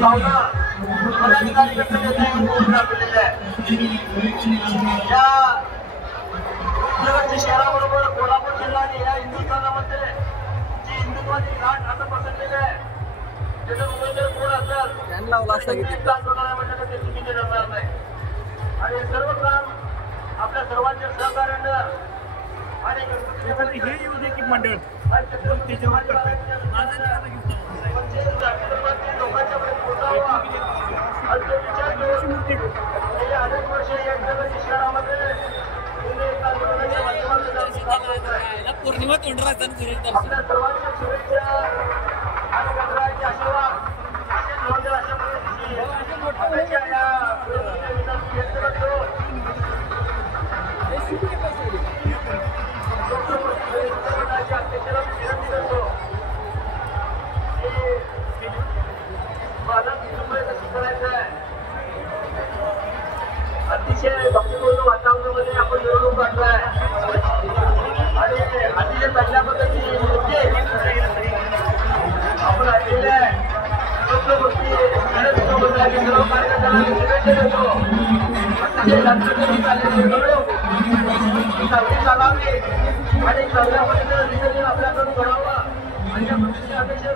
भावना पदाधिकारी व्यक्त केलेल्या आहे। या शहराबरोबर कोल्हापूर जिल्हा आणि या हिंदुस्थानामध्ये जी हिंदुत्वाची गाठ आता पसरलेली आहे, त्याचं उमेदवार कोण असेल ते चुकीचे ठरणार नाही। आणि सर्व काम आपल्या सर्वांच्या सहकार्यानं आणि हे येऊ की मंडळ लोकांच्या पर्यंत पोहोचावा अनेक वर्ष या शहरामध्ये पौर्णिमा तोंडराचा आपल्या सर्वांच्या शुभेच्छा आणि गणरायाचे आशीर्वाद असेच होतील अशा पद्धतीची व्यक्त करतो। अध्यक्षाला विनंती करतो की मला कसं करायचं आहे। अतिशय भक्तिपूर्ण वातावरणामध्ये आपण निवडणूक काढलाय आणि अतिशय चांगल्या पद्धतीने आपण ऐकलेलं आहे। सर्व गोष्टी सर्व कार्यकर्त्यांना शुभेच्छा देतो। अतिशय शांततेने चाललेली निवडणूक चांगली चालावी आणि चांगल्या पद्धतीने आपल्याकडून घडावं अशा पद्धतीने अपेक्षा